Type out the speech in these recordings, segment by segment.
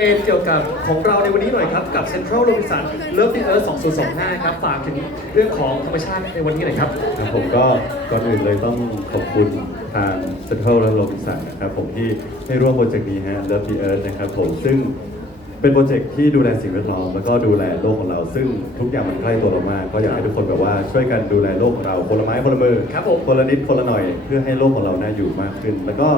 เกมเกี่ยวกับของเราในวันนี้หน่อยครับกับ Central Robinson Love the Earth 2025 ครับฝากถึงเรื่องของธรรมชาติในวันนี้หน่อยครับ ครับผมก็ก่อนอื่นเลยต้องขอบคุณทาง Central และโรบินสันนะครับผมที่ให้ร่วมโปรเจกต์นี้ฮะ Love the Earth นะครับผมซึ่งเป็นโปรเจกต์ที่ดูแลสิ่งแวดล้อมแล้วก็ดูแลโลกของเรา ซึ่งทุกอย่างมันใกล้ตัวเรามากก็อยากให้ทุกคนแบบว่าช่วยกันดูแลโลกของเราคนละไม้คนละมือครับผม คนละนิดคนละหน่อยเพื่อให้โลกของเราน่าอยู่มากขึ้น แล้วก็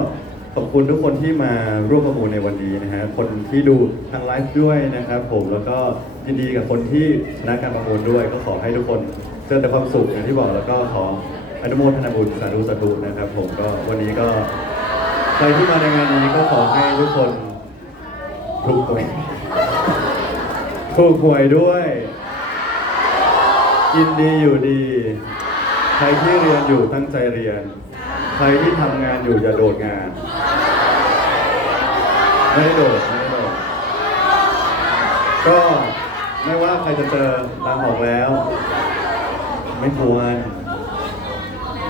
ขอบคุณทุกคนที่มาร่วมประมูลในวันนี้นะฮะคนที่ดูทางไลฟ์ด้วยนะครับ ผมแล้วก็ยินดีกับคนที่ชนะการประมูลด้วย ก็ขอให้ทุกคนเจอแต่ความสุขอย่างที่บอกแล้วก็ขออนุโมทนาบุญสาธุสาธุนะครับ ผมก็วันนี้ก็ใครที่มาในงานนี้ก็ขอให้ทุกคนถูกหวยถูกหวยด้วยกินดีอยู่ดี ใครที่เรียนอยู่ตั้งใจเรียน ใครที่ทำงานอยู่อย่าโดดงาน ไม่ได้โดดไม่ได้โดด ก็ไม่ว่าใครจะเจอลางออกแล้ว ไม่ควร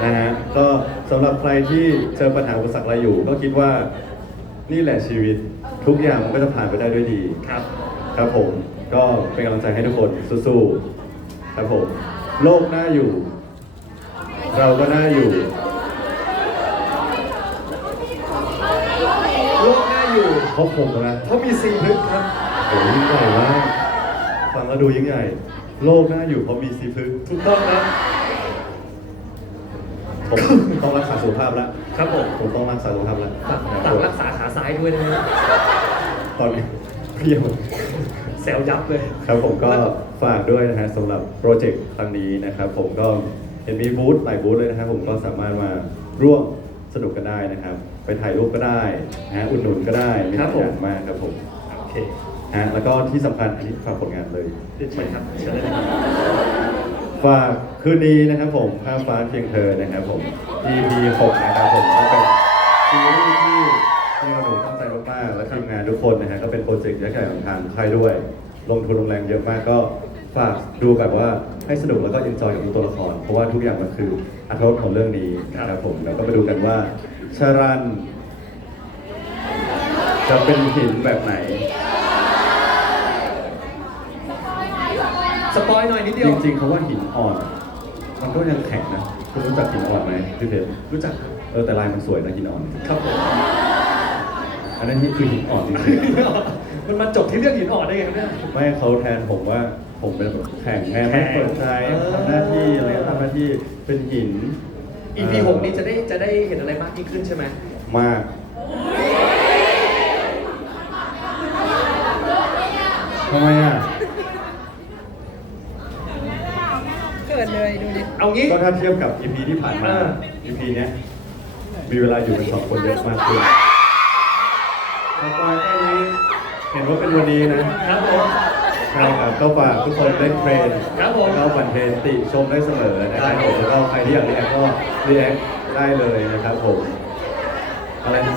นะฮะก็สำหรับใครที่เจอปัญหาอุปสรรคอะไรอยู่ ก็คิดว่านี่แหละชีวิตทุกอย่างมันก็จะผ่านไปได้ด้วยดีครับ ครับผมก็เป็นกำลังใจให้ทุกคนสู้ๆครับผม โลกน่าอยู่ เราก็น่าอยู่ โลกน่า อยู่เพราะผมนะเพราะมีซีพึกครับโอ้ยิ่งใหญ่มากฟังแล้วดูยิ่งใหญ่ โลกน่าอยู่เพราะมีซีพึกษ์ถูกต้องครับผมต้องรักษาสุขภาพแล้วครับผมผมต้องรักษาสุขภาพแล้วฝากฝากรักษาขาซ้ายด้วยนะฮะตอนนี้เพรียวแซวยับเลย ครับผมก็ฝากด้วยนะฮะสำหรับโปรเจกต์ครั้งนี้นะครับ ผมก็เห็นมีบูธหลายบูธเลยนะครับผมก็สามารถมาร่วม สนุกกันได้นะครับ ไปถ่ายรูปก็ได้นะฮะอุดหนุนก็ได้มีหครัลาบยผมอย่างมากครับผมโอเคฮะแล้วก็ที่สำคัญอันนี้ฝากผลงานเลย เดี๋ยวเชิญครับเชิญเลยนะครับฝากคืนนี้นะครับผมข้ามฟ้าเพียงเธอนะครับผม EP 6นะครับผมก็เป็นซีรีส์ที่ที่เราหนูตั้งใจมากๆและทีมงานทุกคนนะฮะก็เป็นโปรเจกต์ยักษ์ใหญ่ของทางค่ายด้วย ลงทุนลงแรงเยอะมากก็ฝากดูแบบว่า ให้สนุกแล้วก็เอนจอยกับทุกตัวละคร เพราะว่าทุกอย่างมันคืออัตรสของเรื่องนี้นะครับผมแล้วก็มาดูกันว่าชารันจะเป็นหินแบบไหน สปอยหน่อยนิดเดีจยวริงๆเขาว่าหินอ่อน มันก็ยังแข็งนะคุณรู้จักหินอ่อนไหมพี่เพชรรู้จักครับเออแต่ลายมันสวยนะหินอ่อน ครับผมอันนั้นนี่คือหินอ่อนจริง มันมาจบที่เรื่องหินอ่อนได้ไงครับเนี่ยๆไม่เขาแทนผมว่าผมเป็นแบบแข่งแม่แข่ไม่งเปิดใจเออทำหน้าที่อะไรทำหน้าที่เป็นหิน EP หกนี้จะได้จะได้เห็นอะไรมากยิ่งขึ้นใช่ไหมมาก ทำไมอะ เกิดเลยดูดิ เอางี้ ก็ถ้าเทียบกับ EP ที่ผ่านมาเออ EP เนี้ยมีเวลาอยู่กันสองคนเยอะมากขึ้นสปอยแค่นี้เห็นว่าเป็นวันนี้นะครับผม ใช่ครับก็ฝากทุกคนเล่นเทรนครับผมแล้วก็ปั่นเทรนติชมได้เสมอนะครับผมแล้วก็ใครที่อยากรีแอคก็รีแอคได้เลยนะครับผมอะไรนะ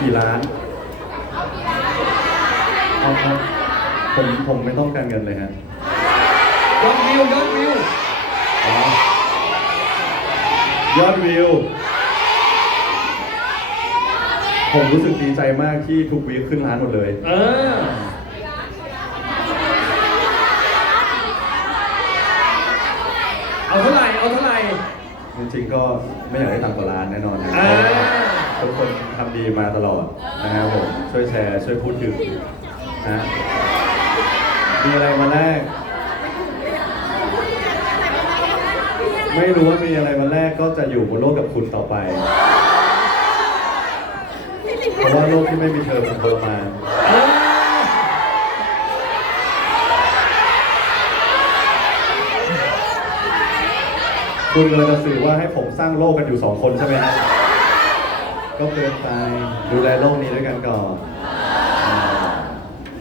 กี่ล้านเอาครับผมผมไม่ต้องการเงินเลยฮะยอดวิวยอดวิวอ๋อยอดวิว ผมรู้สึกดีใจมากที่ทุกวีคขึ้นล้านหมดเลย เออ เอาเท่าไหร่ เอาเท่าไหร่ จริงๆก็ไม่อยากได้ต่ำกว่าล้านแน่นอนนะอ่า ทุกคนทำดีมาตลอดนะครับผม ช่วยแชร์ ช่วยพูดถึงนะมีอะไรมาแลกไม่รู้ว่ามีอะไรมาแลกก็จะอยู่บนโลกกับคุณต่อไป เพราะว่าโลกที่ไม่มีเธอมันทรมานคุณกำลังจะสื่อว่าให้ผมสร้างโลกกันอยู่สองคนใช่ไหมฮะก็เกินไปดูแลโลกนี้ด้วยกันก่อนอ่า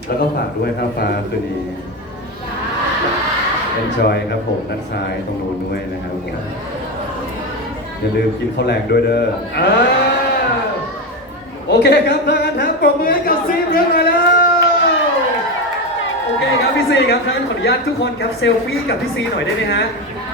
แล้วก็ฝากด้วยครับฟ้าคืนนี้ enjoy ครับผมด้านซ้ายตรงนู้นด้วยนะครับผมอย่าลืมกินข้าวแรงด้วยเด้อ อ่า โอเคครับถ้างั้นครับปรบมือให้กับซีมเรื่องหน่อยแล้วโอเคครับพี่ซีครับท่านขออนุญาตทุกคนครับเซลฟี่กับพี่ซีหน่อยได้ไหมฮะ